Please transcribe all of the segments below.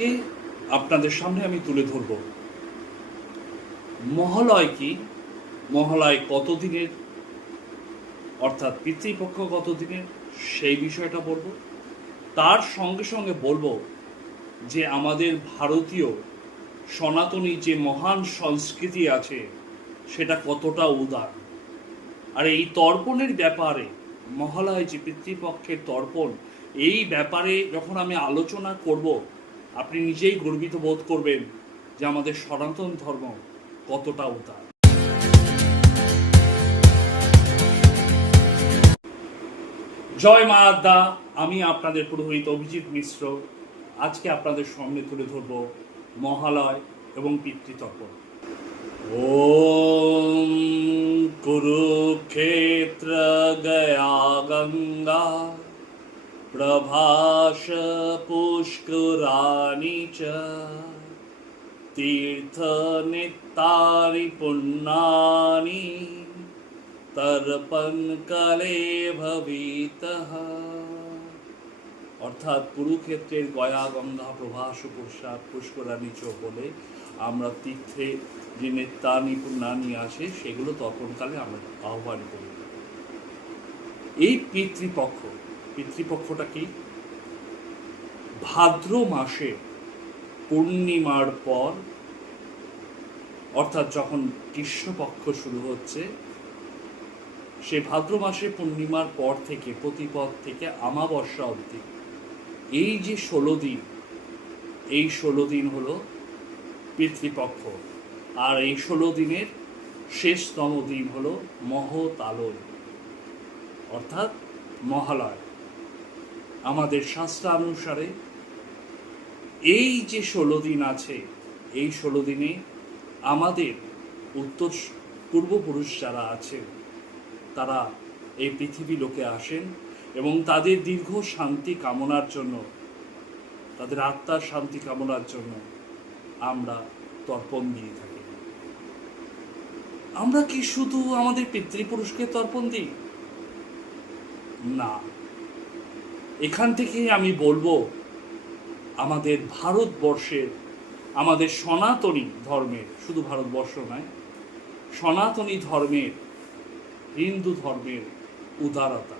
আজকে আপনাদের সামনে আমি তুলে ধরব মহালয় কি, মহালয় কতদিনের, অর্থাৎ পিতৃপক্ষ কতদিনের, সেই বিষয়টা বলবো। তার সঙ্গে সঙ্গে বলবো যে আমাদের ভারতীয় সনাতনী যে মহান সংস্কৃতি আছে সেটা কতটা উদার। আর এই তর্পণের ব্যাপারে, মহালয় যে পিতৃপক্ষের তর্পণ, এই ব্যাপারে যখন আমি আলোচনা করব, আপনি নিজেই গর্বিত বোধ করবেন যে আমাদের সনাতন ধর্ম কতটা উদার। জয় মা আদ্যা, আমি আপনাদের পুরোহিত অভিজিৎ মিশ্র। আজকে আপনাদের সামনে তুলে ধরব মহালয় এবং পিতৃতর্পণ। ওম কুরুক্ষেত্র গয়া গঙ্গা প্রভাস পুষ্করাণি চ তীর্থ নিত্যানি পুণ্যানি তর্পণ কালে ভবিতঃ। অর্থাৎ কুরুক্ষেত্রের গয়া গঙ্গা প্রভাস পুষ্করাণী চ বলে আমরা তীর্থে যে নিত্যানি পুণ্যানি আছে সেগুলো তর্পণকালে আমরা আহ্বান করি। এই পিতৃপক্ষটা কি? ভাদ্র মাসে পূর্ণিমার পর, অর্থাৎ যখন কৃষ্ণপক্ষ শুরু হচ্ছে, সে ভাদ্র মাসে পূর্ণিমার পর থেকে, প্রতিপদ থেকে আমাবস্যা অবধি এই যে 16 দিন, এই 16 দিন হলো পিতৃপক্ষ। আর এই 16 দিনের শেষতম দিন হলো মহোতালন, অর্থাৎ মহালয়। আমাদের শাস্ত্রানুসারে এই যে 16 দিন আছে, এই 16 দিনে আমাদের পূর্বপুরুষ যারা আছেন তারা এই পৃথিবী লোকে আসেন এবং তাদের দীর্ঘ শান্তি কামনার জন্য, তাদের আত্মার শান্তি কামনার জন্য আমরা তর্পণ দিয়ে থাকি। আমরা কি শুধু আমাদের পিতৃপুরুষকে তর্পণ দিই? না, এখান থেকে আমি বলবো আমাদের ভারতবর্ষের, আমাদের সনাতনী ধর্মের, শুধু ভারতবর্ষ নয়, সনাতনী ধর্মের, হিন্দু ধর্মের উদারতা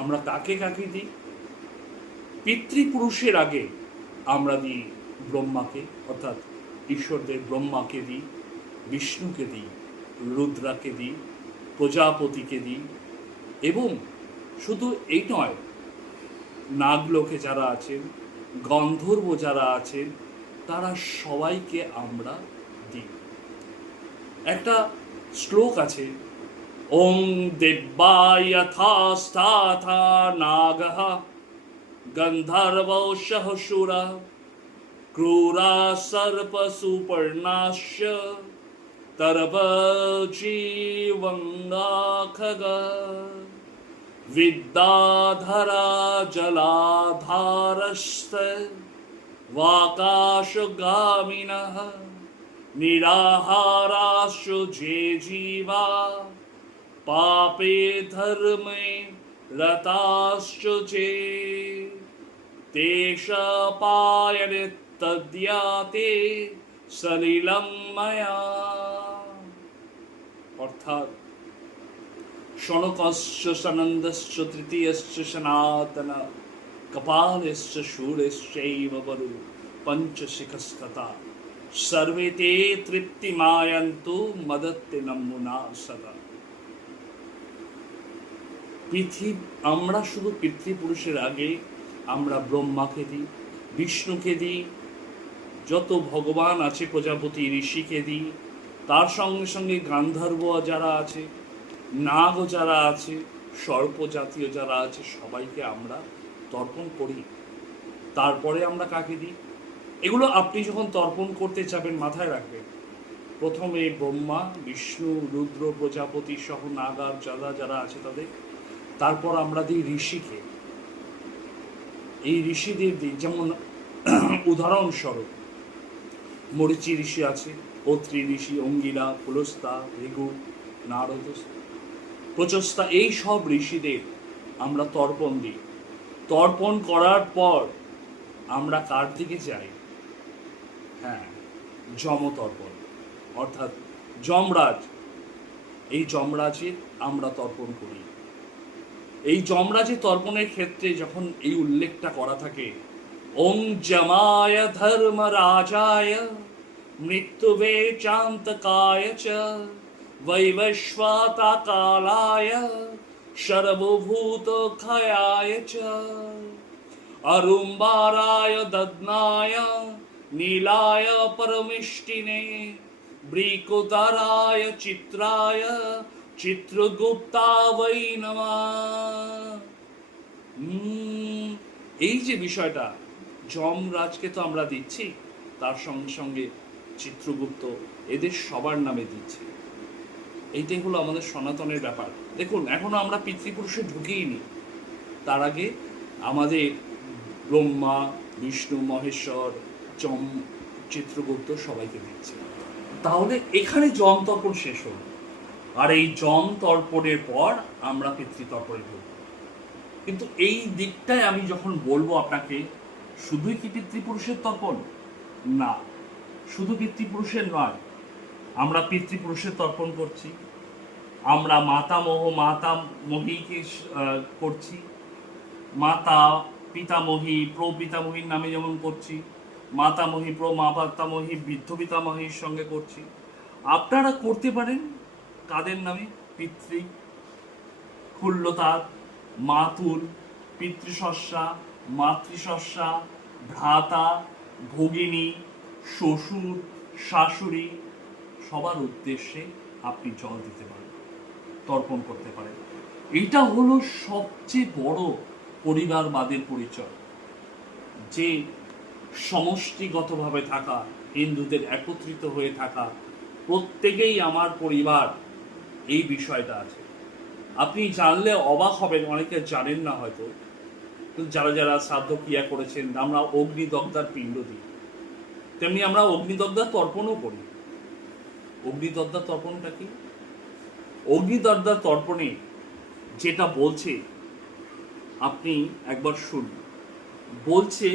আমরা কাকে কাকে দিই? পিতৃপুরুষের আগে আমরা দিই ব্রহ্মাকে, অর্থাৎ ঈশ্বরদের ব্রহ্মাকে দিই, বিষ্ণুকে দিই, রুদ্রাকে দিই, প্রজাপতিকে দিই, এবং শুধু এই নয়, নাগলোকে যারা আছেন, গন্ধর্ব যারা আছেন, তারা সবাইকে আমরা দিই। একটা শ্লোক আছে, ওং দেব্যা যথাস্থাথা নাগঃ গন্ধর্বৌ সহসুরা ক্রূরা সর্পসুপর্ণাশ্চ তর্বজীবঙ্গা খগা विद्याधरा जलाधारस्त वाकाशगामिनः निराहाराश्च जे जीवा पापे धर्मे रताश्च जे तेषापायने तद्याते सलिलं मया। অর্থাৎ শনকশ্চ সনন্দশ্চ তৃতীয়শ্চ সনাতন কপালশ্চ শূরশ্চৈব বরু পঞ্চশিখস্ততা সর্বে তে তৃপ্তিমায়ন্তু মদত্তে নমুনা সদা। আমরা শুধু পিতৃপুরুষের আগে আমরা ব্রহ্মাকে দিই, বিষ্ণুকে দিই, যত ভগবান আছে প্রজাপতি ঋষিকে দিই, তার সঙ্গে সঙ্গে গান্ধর্ব যারা আছে, নাগ যারা আছে, সর্প জাতীয় যারা আছে, সবাইকে আমরা তর্পণ করি। তারপরে আমরা কাকে দিই? এগুলো আপনি যখন তর্পণ করতে যাবেন মাথায় রাখবেন, প্রথমে ব্রহ্মা, বিষ্ণু, রুদ্র, প্রজাপতি সহ নাগার যারা আছে তাদের, তারপর আমরা দিই ঋষিকে। এই ঋষিদের দিই, যেমন উদাহরণস্বরূপ মরিচি ঋষি আছে, অত্রি ঋষি, অঙ্গিরা, পুলস্তা, ভৃগু, নারদ, প্রচেষ্টা, এই সব ঋষিদের আমরা তর্পণ দিই। তর্পণ করার পর আমরা কার দিকে যাই? হ্যাঁ, যমতর্পণ, অর্থাৎ যমরাজ। এই যমরাজের আমরা তর্পণ করি। এই যমরাজের তর্পণের ক্ষেত্রে যখন এই উল্লেখটা করা থাকে, ওং যমায় ধর্মরাজায় মৃত্যুবে চান্তকায় চ বৈবস্বাতাকালায় সর্বভূত ক্ষয়ায় চ অরুম্বারায় দদ্নায় নীলায় পরমিষ্টিনে বৃকুতারায় চিত্রায় চিত্রগুপ্তা বৈ নমঃ। এই যে বিষয়টা, যমরাজকে তো আমরা দিচ্ছি, তার সঙ্গে সঙ্গে চিত্রগুপ্ত, এদের সবার নামে দিচ্ছি। এইটাই হলো আমাদের সনাতনের ব্যাপার। দেখুন, এখনো আমরা পিতৃপুরুষে ঢুকিনি, তার আগে আমাদের ব্রহ্মা, বিষ্ণু, মহেশ্বর, যম, চিত্রগুপ্ত সবাইকে দিচ্ছে। তাহলে এখানে যম তর্পণ শেষ হল, আর এই যম তর্পণের পর আমরা পিতৃতর্পণে ঢুকব। কিন্তু এই দিকটায় আমি যখন বলবো আপনাকে, শুধুই কি পিতৃপুরুষের তর্পণ? না, শুধু পিতৃপুরুষের নয়, আমরা পিতৃপুরুষের তর্পণ করছি, আমরা মাতামহীকে করছি, মাতা পিতামহী প্রপিতামহীর নামে যেমন করছি, মাতামহী মাতামহী বৃদ্ধ পিতামহীর সঙ্গে করছি। আপনারা করতে পারেন কাদের নামে? পিতৃ, খুল্লতার, মাতুল, পিতৃশস্যা, মাতৃশস্যা, ভ্রাতা, ভগিনী, শ্বশুর, শাশুড়ি, সবার উদ্দেশ্যে আপনি জল দিতে পারেন, তর্পণ করতে পারেন। এটা হলো সবচেয়ে বড় পরিবারবাদের পরিচয়, যে সমষ্টিগতভাবে থাকা, হিন্দুদের একত্রিত হয়ে থাকা, প্রত্যেকেই আমার পরিবার, এই বিষয়টা আছে। আপনি জানলে অবাক হবেন, অনেকে জানেন না হয়তো, যারা যারা শ্রাদ্ধ ক্রিয়া করেছেন, আমরা অগ্নিদগ্ধার পিণ্ড দিই, তেমনি আমরা অগ্নিদগ্ধার তর্পণও করি। অগ্নিদগ্ধার তর্পণটা কি? অগ্নিদগ্ধার তর্পণে যেটা বলছে, আপনি একবার শুনুন। বলছে,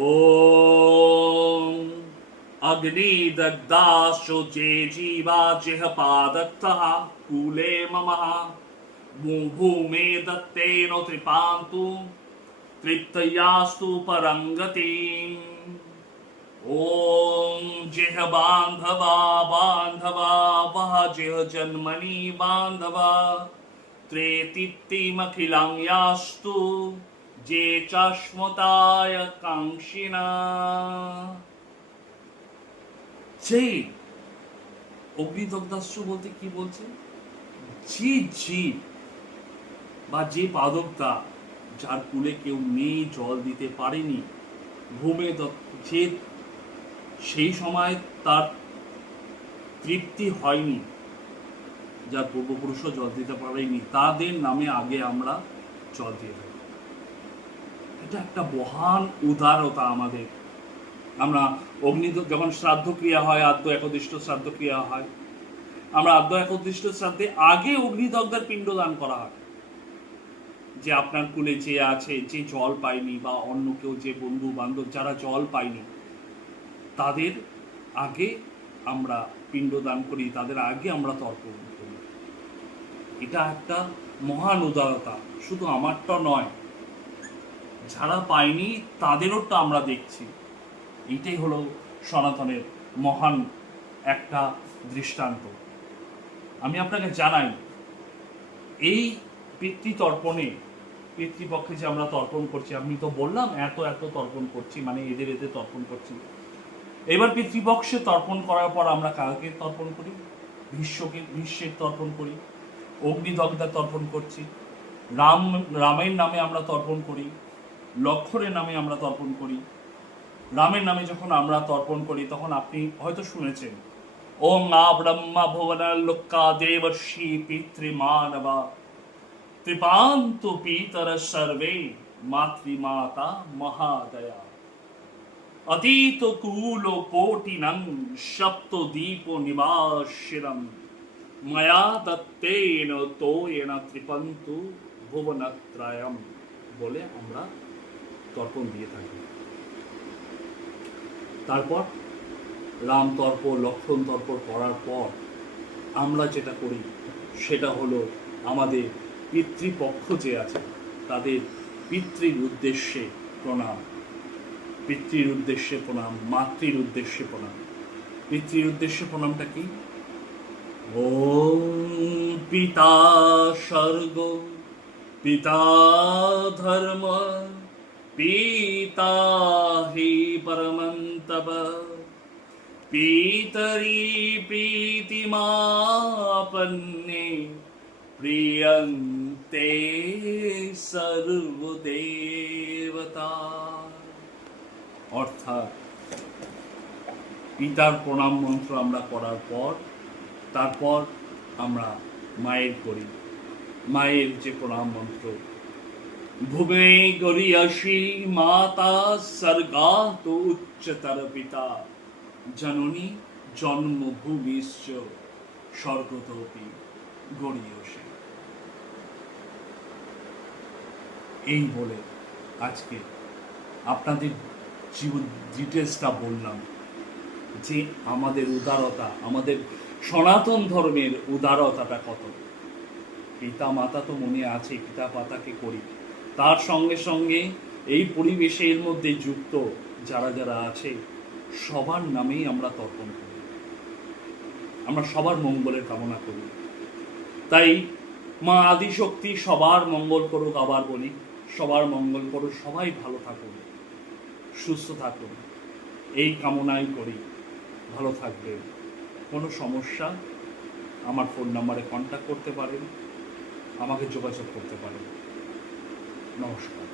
ওম অগ্নিদগ্ধাসো যে জীবা যেহপাদত্তঃ কুলে মমঃ ভূমে দত্তেন ত্রিপান্তু তৃপ্তয়াস্তু পরঙ্গতিম। ওম যেহ বান্ধবা বান্ধবা বহ যেহ জন্মনি বান্ধবা ত্রেতিত্তিমখিলাংয়াস্তু যে চাস্মতায় কাঙ্ক্ষিনা। সেই অগ্নিদগ্ধাস্ত্র বলতে কি বলছে? যে জীব বা যে পাদকটা, যার কুলে কেউ নেই, জল দিতে পারেনি, ভূমে যে সেই সময় তার তৃপ্তি হয়নি, যার পূর্বপুরুষও জল দিতে পারেনি, তাদের নামে আগে আমরা জল দিয়ে থাকি। এটা একটা মহান উদারতা আমাদের। আমরা যখন শ্রাদ্ধ ক্রিয়া হয়, আদ্য একদিষ্ট শ্রাদ্ধ ক্রিয়া হয়, আমরা আদ্য একদিষ্ট শ্রাদ্ধে আগে অগ্নিদগ্ধার পিণ্ড দান করা হয়। যে আপনার কুলে যে আছে, যে জল পায়নি, বা অন্য কেউ, যে বন্ধু বান্ধব যারা জল পায়নি, তাদের আগে আমরা পিণ্ড দান করি, তাদের আগে আমরা তর্পণ করি। এটা একটা মহান উদারতা, শুধু আমারটা নয়, যারা পায়নি তাদেরওটা আমরা দেখছি। এইটাই হলো সনাতনের মহান একটা দৃষ্টান্ত। আমি আপনাকে জানাই, এই পিতৃতর্পণে, পিতৃপক্ষে যে আমরা তর্পণ করছি, আমি তো বললাম এত এত তর্পণ করছি, মানে এদের এদের তর্পণ করছি। এবার পিতৃপক্ষে তর্পণ করার পর আমরা কাকে তর্পণ করি? ভীষ্মের তর্পণ করি, অগ্নিদগ্ধা তর্পণ করছি, রামের নামে আমরা তর্পণ করি, লক্ষ্মণের নামে আমরা তর্পণ করি। রামের নামে যখন আমরা তর্পণ করি, তখন আপনি হয়তো শুনেছেন, ওং আ ব্রহ্মা ভুবনা লোকা দেবর্ষি পিতৃমানবা ত্রিপান্তু পিতর সর্বে মাতৃমাতা মহাদয়া অতীত কুল কোটিনং সপ্ত দীপ নিবাসিরম ময়া দত্তেন তোয়েন ত্রিপন্তু ভুবনত্রয়ম বলে আমরা তর্পণ দিয়ে থাকি। তারপর রাম তর্প লক্ষ্মণ তর্পণ করার পর আমরা যেটা করি সেটা হলো আমাদের পিতৃপক্ষ যে আছে তাদের পিতৃর উদ্দেশ্যে প্রণাম, পিতৃর উদ্দেশ্যে প্রণাম, মাতৃর উদ্দেশ্যে প্রণাম। পিতৃর উদ্দেশ্যে প্রণামটা কি? ওম পিতা স্বর্গ পিতা ধর্ম পিতা হি পরমন্তব পিতরি প্রীতিমাপন্নে প্রিয়ন্তে সর্বদেবতা। অর্থাৎ পিতার প্রণাম মন্ত্র আমরা করার পর তারপর আমরা মায়ের করি। মায়ের যে প্রণাম মন্ত্র, ভূমে গরিয়সী মাতা স্বর্গাত উচ্চতর পিতা জননী জন্মভূমিশ্চ স্বর্গতোপি গরিয়সী। এই বলে আজকে আপনাদের জীবন ডিটেলসটা বললাম যে আমাদের উদারতা, আমাদের সনাতন ধর্মের উদারতাটা কত। পিতা মাতা তো মনে আছে, পিতা মাতাকে করি, তার সঙ্গে সঙ্গে এই পরিবেশের মধ্যে যুক্ত যারা যারা আছে সবার নামেই আমরা তর্পণ করি, আমরা সবার মঙ্গলের কামনা করি। তাই মা আদিশক্তি সবার মঙ্গল করুক। আবার বলি, সবার মঙ্গল করুক, সবাই ভালো থাকুন, সুস্থ থাকুন, এই কামনাই করি। ভালো থাকবেন। কোনো সমস্যা আমার ফোন নাম্বারে কন্ট্যাক্ট করতে পারেন, আমাকে যোগাযোগ করতে পারেন। নমস্কার।